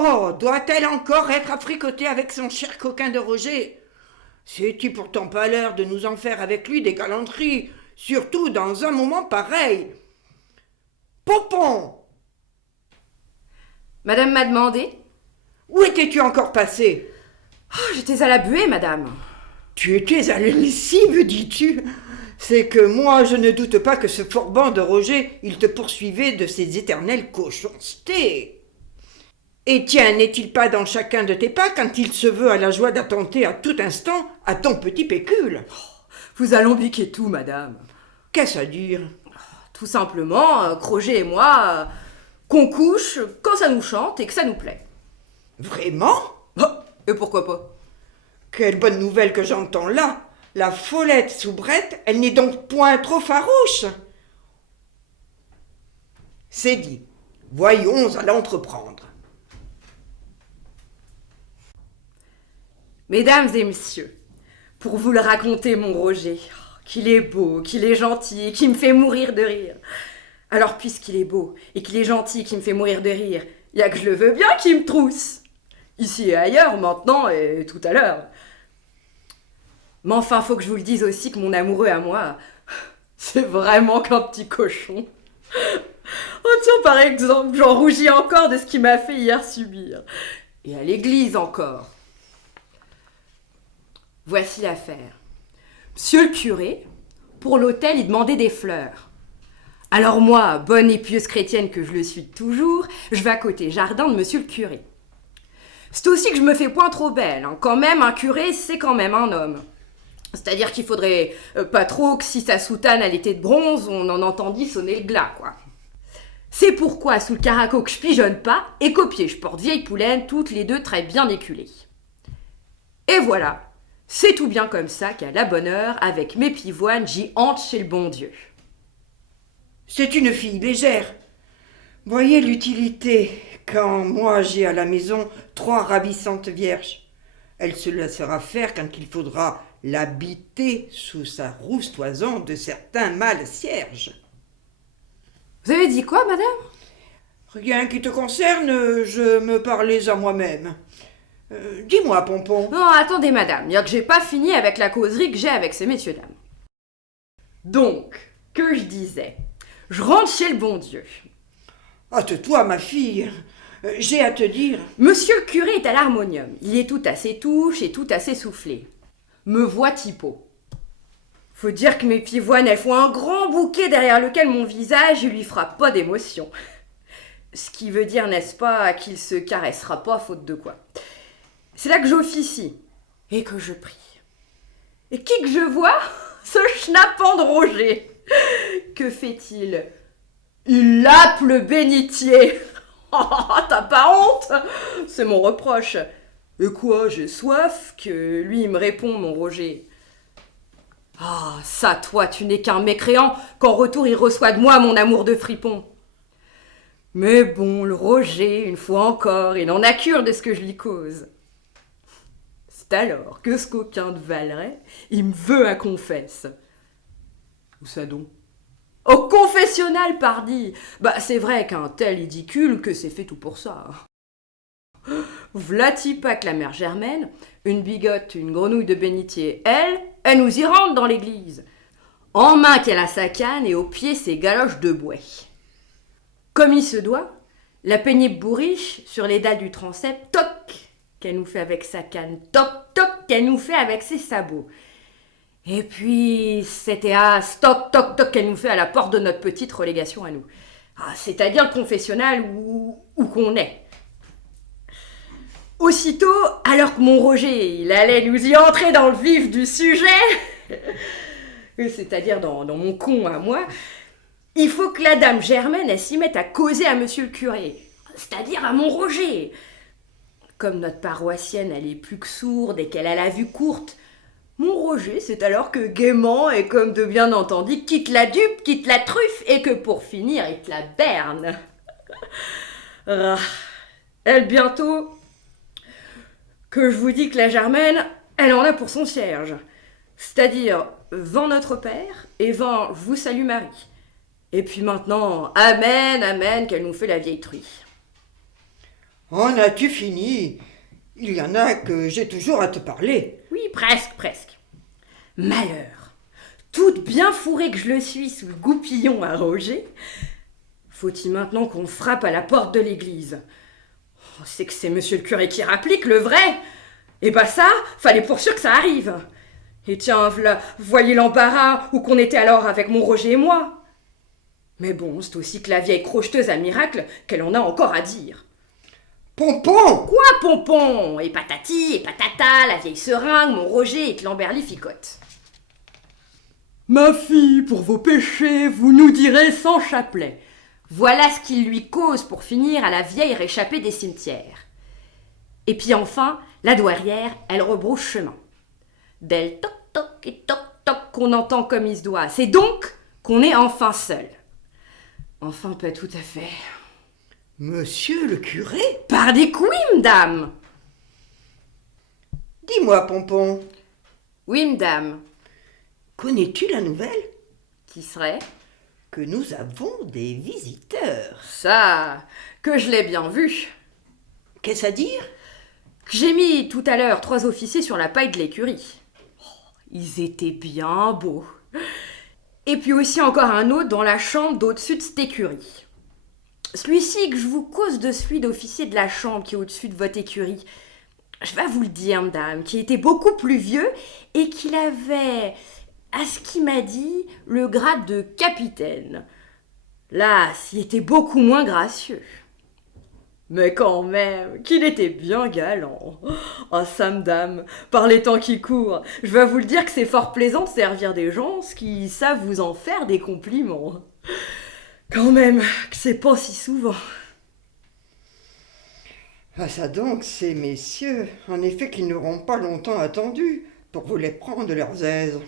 Oh, doit-elle encore être affricotée avec son cher coquin de Roger? C'est-tu pourtant pas l'heure de nous en faire avec lui des galanteries, surtout dans un moment pareil? Pompon! Madame m'a demandé. Où étais-tu encore passé? Oh, j'étais à la buée, madame. Tu étais à la lessive, dis-tu? C'est que moi, je ne doute pas que ce forban de Roger, il te poursuivait de ses éternelles cochoncetés. Et tiens, n'est-il pas dans chacun de tes pas quand il se veut à la joie d'attenter à tout instant à ton petit pécule? Vous alambiquez tout, madame. Qu'est-ce à dire? Tout simplement, Roger et moi, qu'on couche quand ça nous chante et que ça nous plaît. Vraiment? Oh, et pourquoi pas? Quelle bonne nouvelle que j'entends là! La follette soubrette, elle n'est donc point trop farouche. C'est dit. Voyons à l'entreprendre. Mesdames et messieurs, pour vous le raconter, mon Roger, qu'il est beau, qu'il est gentil et qui me fait mourir de rire. Alors, puisqu'il est beau et qu'il est gentil et qui me fait mourir de rire, y a que je le veux bien qu'il me trousse. Ici et ailleurs, maintenant et tout à l'heure. Mais enfin, faut que je vous le dise aussi que mon amoureux à moi, c'est vraiment qu'un petit cochon. Oh tiens, par exemple, j'en rougis encore de ce qu'il m'a fait hier subir. Et à l'église encore. Voici l'affaire. Monsieur le curé, pour l'autel, il demandait des fleurs. Alors moi, bonne et pieuse chrétienne que je le suis toujours, je vais à côté jardin de monsieur le curé. C'est aussi que je me fais point trop belle. Hein. Quand même, un curé, c'est quand même un homme. C'est-à-dire qu'il faudrait pas trop que si sa soutane elle était de bronze, on en entendit sonner le glas, quoi. C'est pourquoi, sous le caraco que je pigeonne pas, et qu'au pied je porte vieille poulaine, toutes les deux très bien éculées. Et voilà, c'est tout bien comme ça qu'à la bonne heure, avec mes pivoines, j'y hante chez le bon Dieu. C'est une fille légère. Voyez l'utilité quand moi j'ai à la maison 3 ravissantes vierges. Elle se laissera faire quand il faudra l'habiter sous sa roustoison de certains mâles cierges. Vous avez dit quoi, madame? Rien qui te concerne, je me parlais à moi-même. Dis-moi, Pompon. Non, attendez, madame, il y a que j'ai pas fini avec la causerie que j'ai avec ces messieurs-dames. Donc, que je disais, je rentre chez le bon Dieu. Hâte-toi, ma fille. J'ai à te dire. Monsieur le curé est à l'harmonium. Il est tout à ses touches et tout à ses soufflets. Me voit typo. Faut dire que mes pivoines, elles font un grand bouquet derrière lequel mon visage lui fera pas d'émotion. Ce qui veut dire, n'est-ce pas, qu'il se caressera pas faute de quoi. C'est là que j'officie et que je prie. Et qui que je vois? Ce schnappant de Roger. Que fait-il? Il lappe le bénitier. Oh, t'as pas honte? C'est mon reproche. Et quoi, j'ai soif? Que lui, il me répond, mon Roger. Ah, ça, toi, tu n'es qu'un mécréant, qu'en retour, il reçoit de moi mon amour de fripon. Mais bon, le Roger, une fois encore, il en a cure de ce que je lui cause. C'est alors que ce coquin de Valeret, il me veut à confesse. Où ça donc? Au confessionnal, pardi. Bah, c'est vrai qu'un tel ridicule que c'est fait tout pour ça. V'là-t-il pas que la mère Germaine, une bigote, une grenouille de bénitier, elle nous y rentre dans l'église. En main qu'elle a sa canne et au pied ses galoches de bouet. Comme il se doit, la pénible bourriche, sur les dalles du transept, toc, qu'elle nous fait avec sa canne, toc, toc, qu'elle nous fait avec ses sabots. Et puis, c'était à toc, toc, toc, qu'elle nous fait à la porte de notre petite relégation à nous. Ah, c'est-à-dire le confessionnal où qu'on est. Aussitôt, alors que mon Roger, il allait nous y entrer dans le vif du sujet, c'est-à-dire dans mon con à moi, il faut que la dame Germaine, elle s'y mette à causer à monsieur le curé, c'est-à-dire à mon Roger. Comme notre paroissienne, elle est plus que sourde et qu'elle a la vue courte, mon Roger, c'est alors que gaiement et comme de bien entendu, quitte la dupe, quitte la truffe et que pour finir, il te la berne. Ah, elle bientôt, que je vous dis que la Germaine, elle en a pour son cierge. C'est-à-dire, 20 Notre Père et 20 Je vous salue Marie. Et puis maintenant, Amen, Amen, qu'elle nous fait la vieille truie. En as-tu fini? Il y en a que j'ai toujours à te parler. Oui, presque, presque. Malheur. Toute bien fourrée que je le suis sous le goupillon à Roger, faut-il maintenant qu'on frappe à la porte de l'église? Oh, c'est que c'est monsieur le curé qui rapplique, le vrai. Et bah ça, fallait pour sûr que ça arrive. Et tiens, voyez l'embarras où qu'on était alors avec mon Roger et moi. Mais bon, c'est aussi que la vieille crocheteuse à miracle qu'elle en a encore à dire. Pompon! Quoi, Pompon? Et patati, et patata, la vieille seringue, mon Roger et que Lamberly ficote. Ma fille, pour vos péchés, vous nous direz sans chapelet. Voilà ce qu'il lui cause pour finir à la vieille réchappée des cimetières. Et puis enfin, la douairière, elle rebrousse chemin. Del toc toc et toc toc qu'on entend comme il se doit. C'est donc qu'on est enfin seul. Enfin, pas tout à fait. Monsieur le curé? Par des couilles, madame. Dis-moi, Pompon, Oui, madame. connais-tu la nouvelle? Qui serait? Que nous avons des visiteurs. Ça, que je l'ai bien vu. Qu'est-ce à dire? Que j'ai mis tout à l'heure 3 officiers sur la paille de l'écurie. Oh, ils étaient bien beaux. Et puis aussi encore un autre dans la chambre d'au-dessus de cette écurie. Celui-ci que je vous cause de celui d'officier de la chambre qui est au-dessus de votre écurie, je vais vous le dire, madame, qui était beaucoup plus vieux et qu'il avait, à ce qu'il m'a dit, le grade de capitaine. Là, s'il était beaucoup moins gracieux. Mais quand même, qu'il était bien galant. Ah, ça, madame, par les temps qui courent, je vais vous le dire que c'est fort plaisant de servir des gens qui savent vous en faire des compliments. Quand même, que c'est pas si souvent. Ah ça donc, ces messieurs, en effet qu'ils n'auront pas longtemps attendu pour vous les prendre de leurs aises.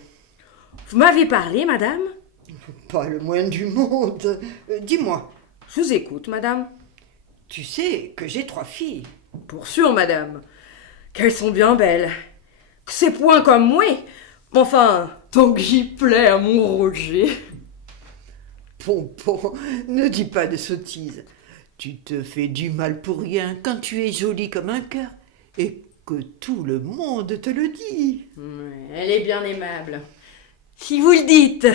Vous m'avez parlé, madame? Pas le moins du monde. Dis-moi, Je vous écoute, madame. tu sais que j'ai 3 filles. Pour sûr, madame. Qu'elles sont bien belles. Que c'est point comme moi. Enfin, tant que j'y plais à mon Roger. Pompon, ne dis pas de sottises. Tu te fais du mal pour rien quand tu es jolie comme un cœur et que tout le monde te le dit. Elle est bien aimable. Si vous le dites.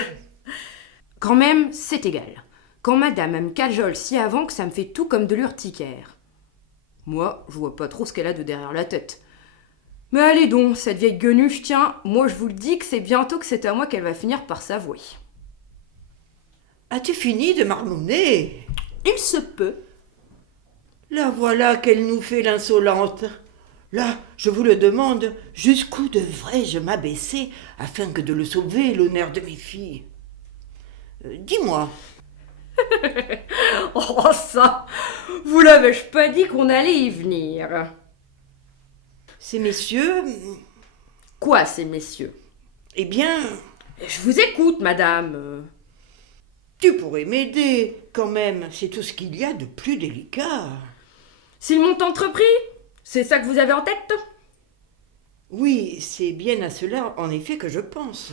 Quand même, c'est égal. Quand madame me cajole si avant que ça me fait tout comme de l'urticaire. Moi, je vois pas trop ce qu'elle a de derrière la tête. Mais allez donc, cette vieille guenuche, tiens, moi je vous le dis que c'est bientôt que c'est à moi qu'elle va finir par s'avouer. As-tu fini de marmonner? Il se peut. La voilà qu'elle nous fait l'insolente. Là, je vous le demande, jusqu'où devrais-je m'abaisser afin que de le sauver l'honneur de mes filles? Dis-moi. Oh ça, vous l'avais-je pas dit qu'on allait y venir? Ces messieurs, Quoi, ces messieurs? eh bien, Je vous écoute, madame. tu pourrais m'aider quand même, c'est tout ce qu'il y a de plus délicat. S'ils m'ont entrepris, c'est ça que vous avez en tête? Oui, c'est bien à cela en effet que je pense.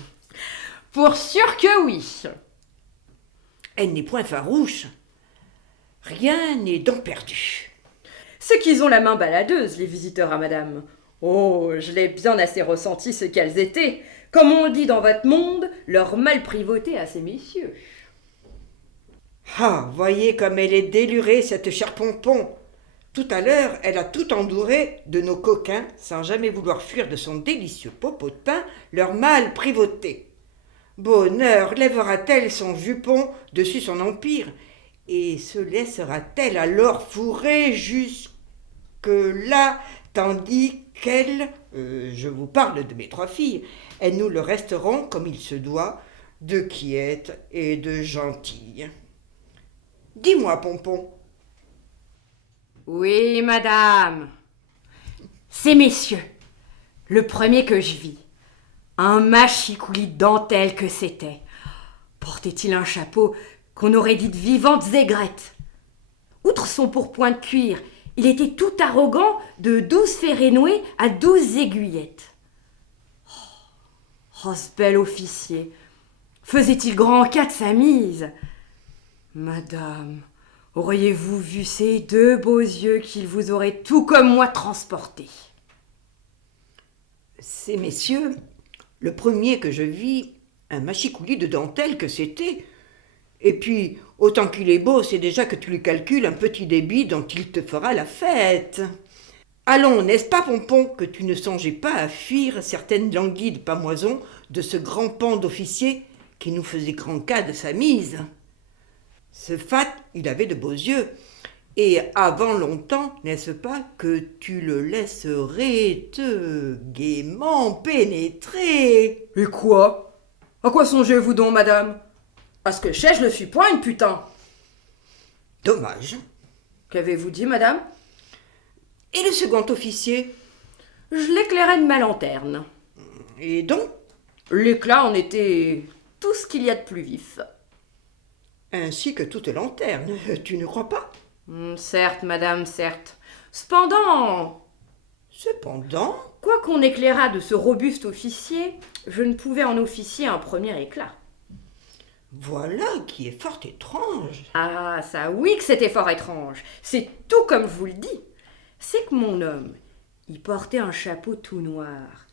Pour sûr que oui. Elle n'est point farouche. Rien n'est donc perdu. C'est qu'ils ont la main baladeuse, les visiteurs à madame. Oh, je l'ai bien assez ressenti ce qu'elles étaient. Comme on dit dans votre monde, leur mal privauté à ces messieurs. Ah, voyez comme elle est délurée, cette chère Pompon. Tout à l'heure, elle a tout endouré de nos coquins, sans jamais vouloir fuir de son délicieux popotin leur mâle privauté. Bonheur, lèvera-t-elle son jupon dessus son empire, et se laissera-t-elle alors fourrer jusque-là, tandis qu'elle, je vous parle de mes 3 filles, elles nous le resteront comme il se doit, de quiètes et de gentilles. Dis-moi, Pompon. Oui, madame. Ces messieurs, le premier que je vis, un machicoulis de dentelle que c'était. Portait-il un chapeau qu'on aurait dit de vivantes aigrettes. Outre son pourpoint de cuir, il était tout arrogant de 12 ferrets noués à 12 aiguillettes. Oh, ce bel officier, faisait-il grand cas de sa mise? Madame, Auriez-vous vu ces deux beaux yeux qu'ils vous auraient tout comme moi transporté? Ces messieurs, le premier que je vis, un machicoulis de dentelle que c'était. Et puis, autant qu'il est beau, c'est déjà que tu lui calcules un petit débit dont il te fera la fête. Allons, n'est-ce pas, Pompon, que tu ne songeais pas à fuir certaines languides pamoisons de ce grand pan d'officier qui nous faisait grand cas de sa mise? Ce fat, il avait de beaux yeux, et avant longtemps, n'est-ce pas, que tu le laisserais te gaiement pénétrer? Et quoi? À quoi songez-vous donc, madame? À ce que je sais, je ne suis point une putain. Dommage. Qu'avez-vous dit, madame? Et le second officier? Je l'éclairais de ma lanterne. Et donc? L'éclat en était tout ce qu'il y a de plus vif. Ainsi que toute lanterne, tu ne crois pas? Certes, madame, certes. Cependant, quoi qu'on éclairât de ce robuste officier, je ne pouvais en officier un premier éclat. Voilà qui est fort étrange. Ah, ça oui que c'était fort étrange. C'est tout comme je vous le dis. C'est que mon homme, il portait un chapeau tout noir.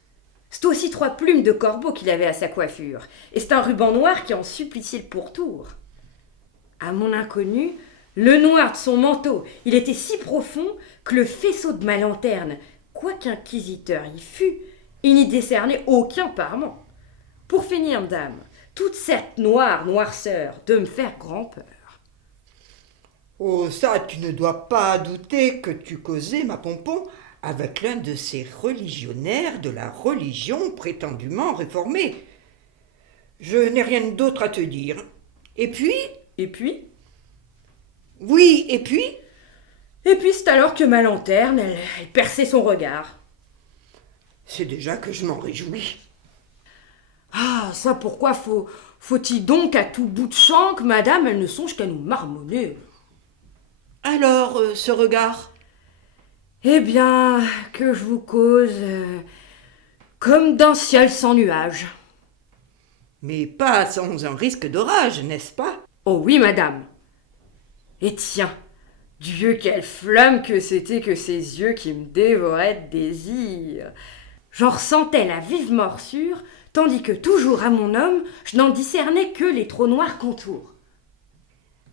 C'est aussi 3 plumes de corbeau qu'il avait à sa coiffure, et c'est un ruban noir qui en suppliciait le pourtour. À mon inconnu, le noir de son manteau, il était si profond que le faisceau de ma lanterne, quoiqu'inquisiteur y fût, il n'y décernait aucun parement. Pour finir, dame, toute cette noirceur de me faire grand peur. Oh, ça, tu ne dois pas douter que tu causais, ma Pompon, avec l'un de ces religionnaires de la religion prétendument réformée. Je n'ai rien d'autre à te dire. Et puis? Oui, et puis? Et puis c'est alors que ma lanterne, elle perçait son regard. C'est déjà que je m'en réjouis. Ah, ça pourquoi faut-il donc à tout bout de champ que madame, elle ne songe qu'à nous marmonner? Alors, ce regard? Eh bien, que je vous cause comme d'un ciel sans nuages. Mais pas sans un risque d'orage, n'est-ce pas? Oh oui, madame. Et tiens, Dieu, quelle flamme que c'était que ces yeux qui me dévoraient de désir. J'en ressentais la vive morsure, tandis que toujours à mon homme, je n'en discernais que les trop noirs contours.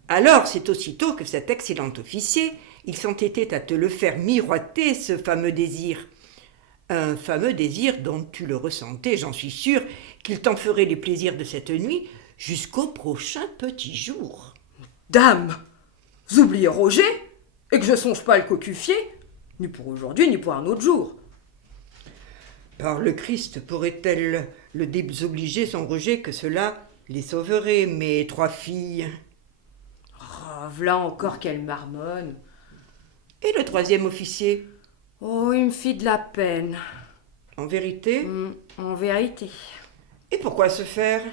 Alors, c'est aussitôt que cet excellent officier, il s'entêtait à te le faire miroiter, ce fameux désir. Un fameux désir dont tu le ressentais, j'en suis sûre, qu'il t'en ferait les plaisirs de cette nuit jusqu'au prochain petit jour. Dame, vous oubliez Roger, et que je songe pas à le cocufier, ni pour aujourd'hui, ni pour un autre jour. Par le Christ, pourrait-elle le désobliger sans Roger que cela les sauverait, mes 3 filles? Oh, v'là encore qu'elle marmonne. Et le 3e officier? Oh, il me fit de la peine. En vérité? En vérité. Et pourquoi se faire?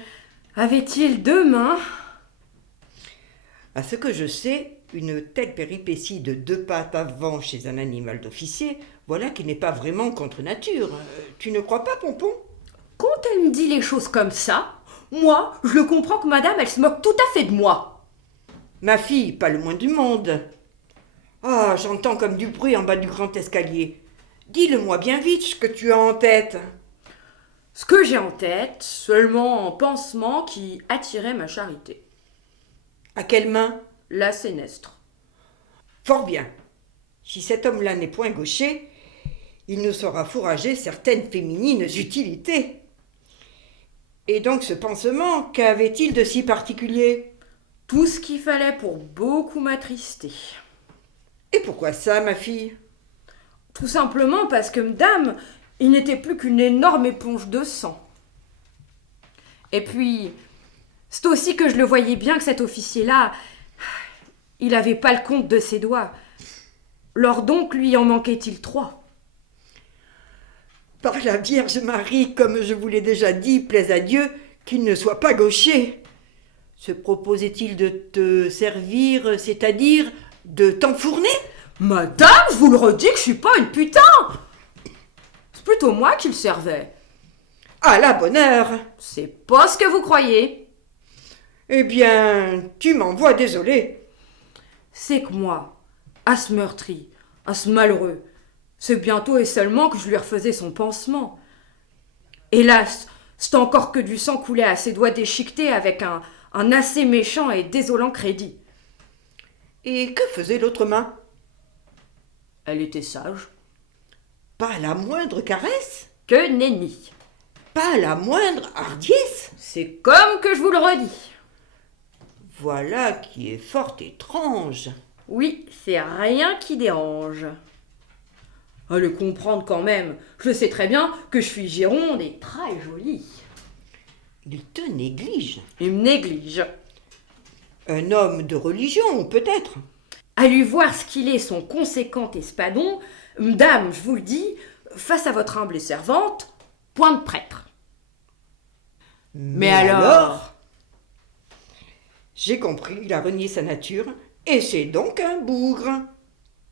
Avait-il 2 mains? À ce que je sais, une telle péripétie de 2 pattes avant chez un animal d'officier, voilà qui n'est pas vraiment contre nature. Tu ne crois pas, Pompon? Quand elle me dit les choses comme ça, moi, je le comprends que madame, elle se moque tout à fait de moi. Ma fille, pas le moins du monde. Ah, j'entends comme du bruit en bas du grand escalier. Dis-le-moi bien vite ce que tu as en tête. Ce que j'ai en tête, seulement un pansement qui attirait ma charité. À quelle main? La sénestre. Fort bien. Si cet homme-là n'est point gaucher, il nous saura fourrager certaines féminines utilités. Et donc ce pansement, qu'avait-il de si particulier? Tout ce qu'il fallait pour beaucoup m'attrister. Et pourquoi ça, ma fille? Tout simplement parce que madame, il n'était plus qu'une énorme éponge de sang. Et puis, c'est aussi que je le voyais bien que cet officier-là, il avait pas le compte de ses doigts. Lors donc, lui en manquait-il 3. Par la Vierge Marie, comme je vous l'ai déjà dit, plaise à Dieu qu'il ne soit pas gaucher. Se proposait-il de te servir, c'est-à-dire de t'enfourner? Madame, je vous le redis que je suis pas une putain. C'est plutôt moi qui le servais. À la bonne heure. C'est pas ce que vous croyez. Eh bien, tu m'envoies désolé. C'est que moi, à ce meurtri, à ce malheureux, c'est bientôt et seulement que je lui refaisais son pansement. Hélas, c'est encore que du sang coulait à ses doigts déchiquetés avec un assez méchant et désolant crédit. Et que faisait l'autre main? Elle était sage. Pas la moindre caresse? Que nenni. Pas la moindre hardiesse? C'est comme que je vous le redis. Voilà qui est fort étrange. Oui, c'est rien qui dérange. Allez comprendre quand même, je sais très bien que je suis gironde et très jolie. Il te néglige. Il me néglige. Un homme de religion, peut-être. À lui voir ce qu'il est, son conséquent espadon, madame, je vous le dis, face à votre humble servante, point de prêtre. Mais alors J'ai compris, il a renié sa nature, et c'est donc un bougre.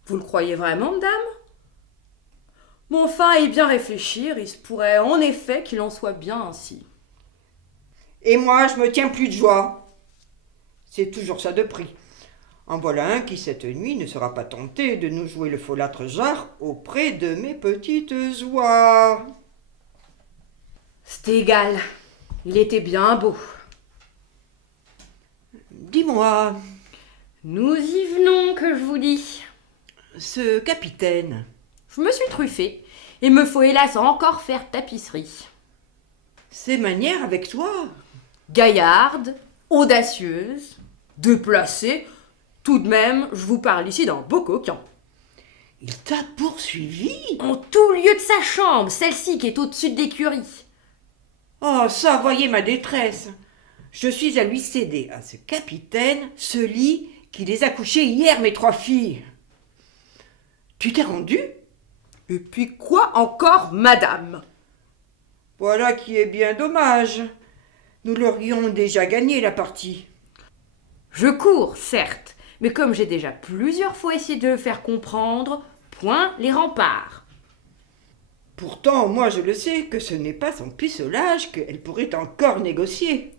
Vous le croyez vraiment, madame? Bon, enfin, et bien réfléchir, il se pourrait en effet qu'il en soit bien ainsi. Et moi, je me tiens plus de joie. C'est toujours ça de prix. En voilà un qui, cette nuit, ne sera pas tenté de nous jouer le folâtre jarre auprès de mes petites oies. C'est égal, il était bien beau. Dis-moi, Nous y venons, que je vous dis. ce capitaine, Je me suis truffée, et me faut hélas encore faire tapisserie. ses manières avec toi, Gaillarde, audacieuse, déplacée, tout de même, je vous parle ici d'un beau coquin. il t'a poursuivi. En tout lieu de sa chambre, celle-ci qui est au-dessus de l'écurie. Oh, ça, voyez ma détresse. Je suis à lui céder, à ce capitaine, ce lit qui les a couchés hier, mes 3 filles. Tu t'es rendu? Et puis quoi encore, madame? Voilà qui est bien dommage. Nous l'aurions déjà gagné, la partie. Je cours, certes, mais comme j'ai déjà plusieurs fois essayé de le faire comprendre, point les remparts. Pourtant, moi je le sais que ce n'est pas son pucelage qu'elle pourrait encore négocier.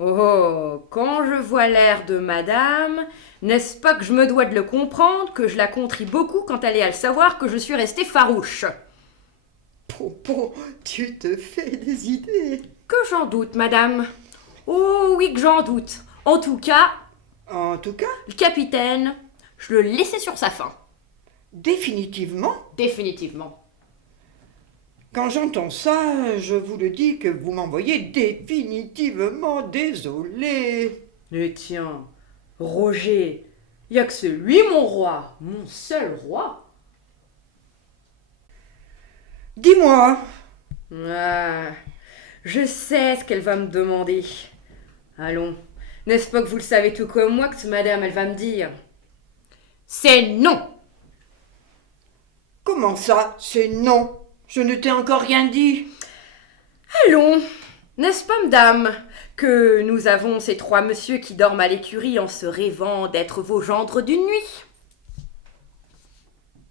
Oh, quand je vois l'air de madame, n'est-ce pas que je me dois de le comprendre, que je la contrie beaucoup quand elle est à le savoir que je suis restée farouche? Pompon, tu te fais des idées. Que j'en doute, madame. Oh oui que j'en doute. En tout cas, En tout cas, le capitaine, je le laissais sur sa faim. définitivement, Définitivement. quand j'entends ça, je vous le dis que vous m'envoyez définitivement désolé. Et tiens, Roger, y a que c'est lui mon roi, mon seul roi. Dis-moi, Ah, je sais ce qu'elle va me demander. Allons, n'est-ce pas que vous le savez tout comme moi que ce madame, elle va me dire? C'est non. comment ça, c'est non? Je ne t'ai encore rien dit. Allons, n'est-ce pas, madame, que nous avons ces 3 messieurs qui dorment à l'écurie en se rêvant d'être vos gendres d'une nuit?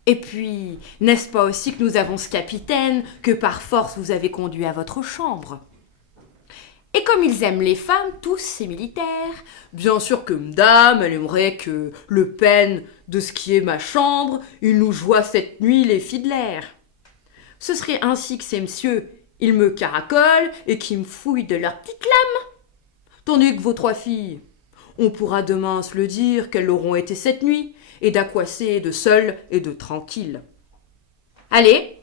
Et puis, n'est-ce pas aussi que nous avons ce capitaine que par force vous avez conduit à votre chambre? Et comme ils aiment les femmes, tous ces militaires, bien sûr que madame, elle aimerait que le peine de ce qui est ma chambre, ils nous joient cette nuit les fiddlers. Ce serait ainsi que ces messieurs, ils me caracolent et qu'ils me fouillent de leurs petites lames. Tandis que vos 3 filles, on pourra demain se le dire qu'elles l'auront été cette nuit, et d'aquasser de seul et de tranquille. Allez,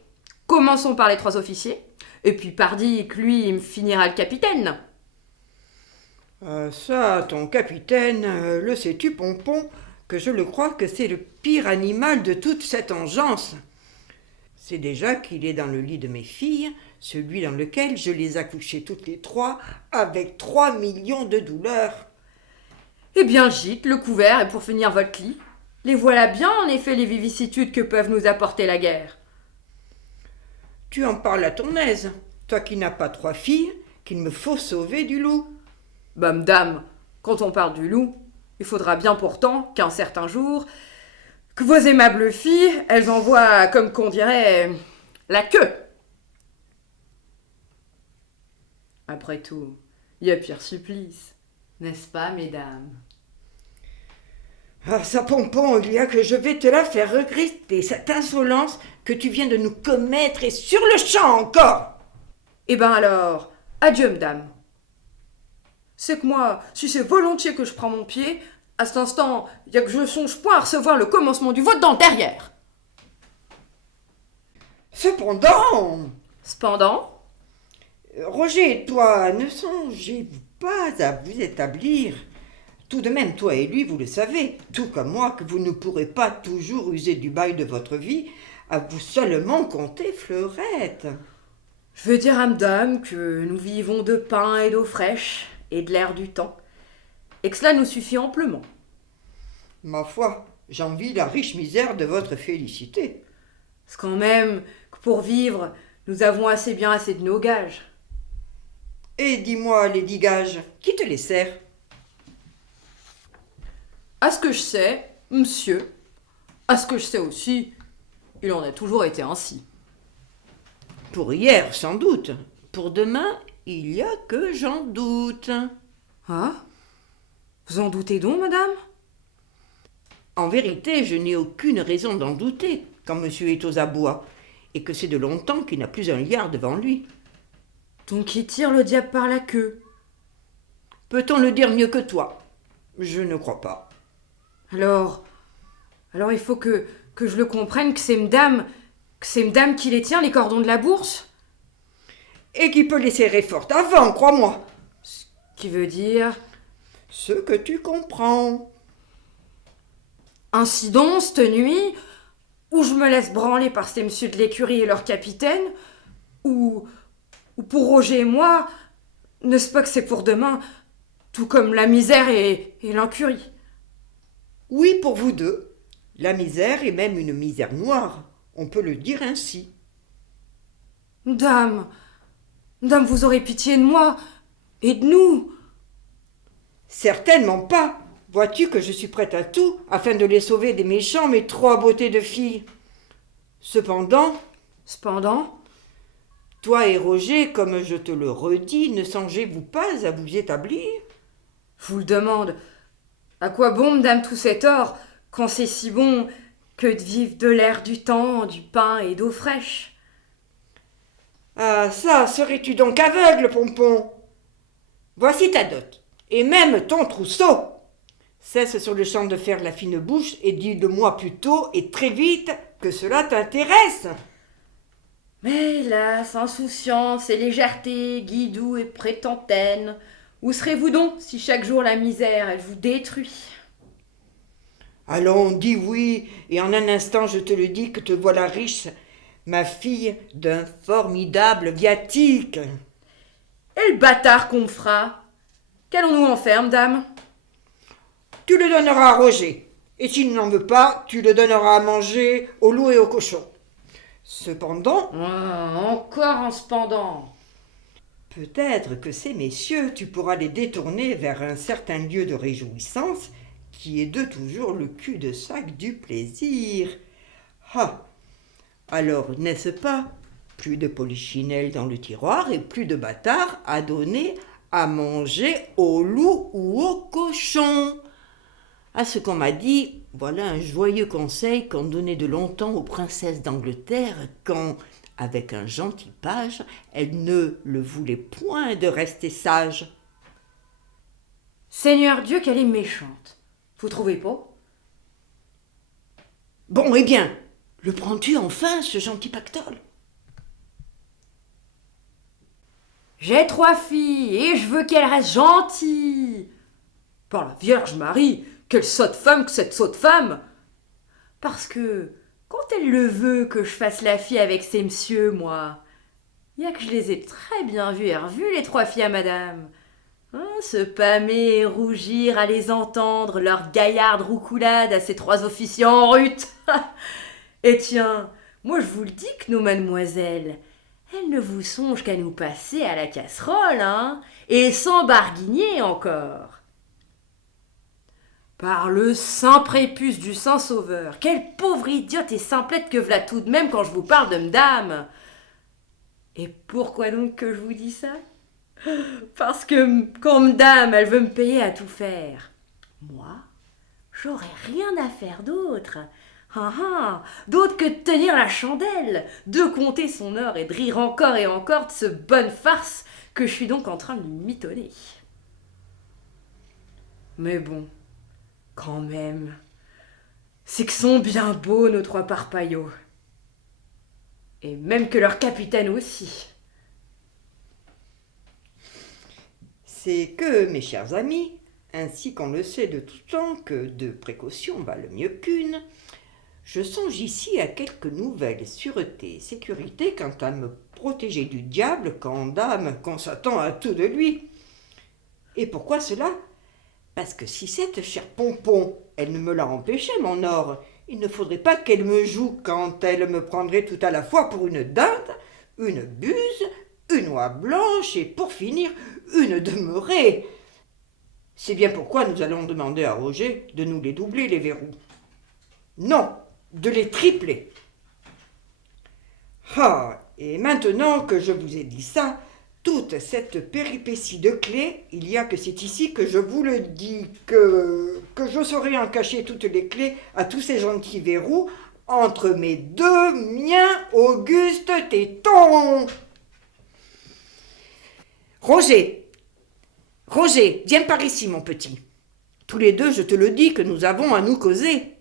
commençons par les 3 officiers, et puis pardi que lui, il me finira le capitaine. Ça, ton capitaine, le sais-tu, Pompon, que je le crois que c'est le pire animal de toute cette engeance. C'est déjà qu'il est dans le lit de mes filles, celui dans lequel je les accouchais toutes les 3, avec 3 millions de douleurs. Eh bien, le gîte, le couvert, et pour finir votre lit. Les voilà bien, en effet, les vicissitudes que peuvent nous apporter la guerre. Tu en parles à ton aise, toi qui n'as pas 3 filles, qu'il me faut sauver du loup. Bah, madame, quand on parle du loup, il faudra bien pourtant qu'un certain jour, que vos aimables filles, elles envoient, comme qu'on dirait, la queue. Après tout, il y a pire supplice, n'est-ce pas, mesdames? Ah, ça, Pompon, il y a que je vais te la faire regretter, cette insolence que tu viens de nous commettre et sur le champ encore. Eh ben alors, adieu, madame. C'est que moi, si c'est volontiers que je prends mon pied, à cet instant, il y a que je songe point à recevoir le commencement du vote dans le derrière. Cependant, Cependant, Roger et toi, ne songez-vous pas à vous établir? Tout de même, toi et lui, vous le savez, tout comme moi, que vous ne pourrez pas toujours user du bail de votre vie, à vous seulement compter fleurette. je veux dire à madame que nous vivons de pain et d'eau fraîche et de l'air du temps, et que cela nous suffit amplement. Ma foi, j'envie la riche misère de votre félicité. C'est quand même que pour vivre, nous avons assez de nos gages. Et dis-moi, les gages, qui te les sert? À ce que je sais, monsieur, à ce que je sais aussi, il en a toujours été ainsi. Pour hier, sans doute. Pour demain, il y a que j'en doute. Ah? Vous en doutez donc, madame? En vérité, je n'ai aucune raison d'en douter quand monsieur est aux abois, et que c'est de longtemps qu'il n'a plus un liard devant lui. Donc il tire le diable par la queue. Peut-on le dire mieux que toi? Je ne crois pas. Alors il faut que je le comprenne que c'est madame qui les tient, les cordons de la bourse? Et qui peut les serrer fort avant, crois-moi. Qui veut dire... Ce que tu comprends. Ainsi donc, cette nuit, ou je me laisse branler par ces messieurs de l'écurie et leur capitaine, ou pour Roger et moi, n'est-ce pas que c'est pour demain, tout comme la misère et l'incurie? Oui, pour vous deux. La misère est même une misère noire. On peut le dire ainsi. Dame, vous aurez pitié de moi et de nous. Certainement pas. Vois-tu que je suis prête à tout afin de les sauver des méchants, mes trois beautés de filles. Cependant, toi et Roger, comme je te le redis, ne songez-vous pas à vous établir? je vous le demande, à quoi bon, madame, tout cet or, quand c'est si bon que de vivre de l'air du temps, du pain et d'eau fraîche? Ah ça, serais-tu donc aveugle, Pompon? Voici ta dot, et même ton trousseau. Cesse sur le champ de faire la fine bouche et dis-le-moi plus tôt et très vite que cela t'intéresse. Mais hélas, insouciance et légèreté, guidou et prétentaine, où serez-vous donc si chaque jour la misère, elle vous détruit? Allons, dis oui, et en un instant je te le dis que te voilà riche, ma fille d'un formidable viatique. Et le bâtard qu'on me fera? Qu'allons-nous en faire, madame? Tu le donneras à Roger, et s'il n'en veut pas, tu le donneras à manger aux loups et aux cochons. Cependant, Encore en cependant. peut-être que ces messieurs, tu pourras les détourner vers un certain lieu de réjouissance qui est de toujours le cul-de-sac du plaisir. Ah! Alors, n'est-ce pas? Plus de polichinelle dans le tiroir et plus de bâtards à donner à manger aux loups ou aux cochons. À ce qu'on m'a dit, voilà un joyeux conseil qu'on donnait de longtemps aux princesses d'Angleterre quand, avec un gentil page, elles ne le voulaient point de rester sages. Seigneur Dieu, qu'elle est méchante. Vous trouvez pas? Bon, eh bien, le prends-tu enfin, ce gentil pactole? J'ai 3 filles et je veux qu'elles restent gentilles. Par la Vierge Marie, quelle sotte femme que cette sotte femme! Parce que, quand elle le veut que je fasse la fille avec ces messieurs, moi, y a que je les ai très bien vus et revus, les 3 filles à madame. Hein, se pâmer et rougir à les entendre, leur gaillarde roucoulade à ces 3 officiers en rut. Et tiens, moi je vous le dis que nos mademoiselles, elles ne vous songent qu'à nous passer à la casserole, hein, et sans barguigner encore. Par le saint prépuce du Saint-Sauveur, quelle pauvre idiote et simplette que v'là tout de même quand je vous parle de m'dame. Et pourquoi donc que je vous dis ça? Parce que quand m'dame, elle veut me payer à tout faire, moi, je j'aurais rien à faire d'autre. D'autre que de tenir la chandelle, de compter son or et de rire encore et encore de ce bonne farce que je suis donc en train de lui mitonner. Mais bon, quand même, c'est que sont bien beaux nos 3 parpaillots. Et même que leur capitaine aussi. C'est que, mes chers amis, ainsi qu'on le sait de tout temps que 2 précautions valent mieux qu'une, je songe ici à quelques nouvelles sûreté et sécurité quant à me protéger du diable quand dame qu'on s'attend à tout de lui. Et pourquoi cela ? Parce que si cette chère Pompon, elle ne me l'a empêché, mon or, il ne faudrait pas qu'elle me joue quand elle me prendrait tout à la fois pour une dinde, une buse, une oie blanche et pour finir, une demeurée. C'est bien pourquoi nous allons demander à Roger de nous les doubler, les verrous. Non, de les tripler. Et maintenant que je vous ai dit ça, toute cette péripétie de clés, il y a que c'est ici que je vous le dis, que je saurai en cacher toutes les clés à tous ces gentils verrous entre mes 2 miens augustes tétons. Roger, viens par ici, mon petit. Tous les 2, je te le dis, que nous avons à nous causer.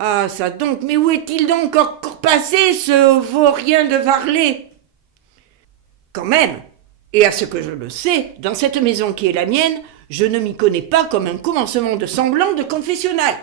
Ah, ça donc, mais où est-il donc encore passé, ce vaurien de Varlet ? Quand même, et à ce que je le sais, dans cette maison qui est la mienne, je ne m'y connais pas comme un commencement de semblant de confessionnal.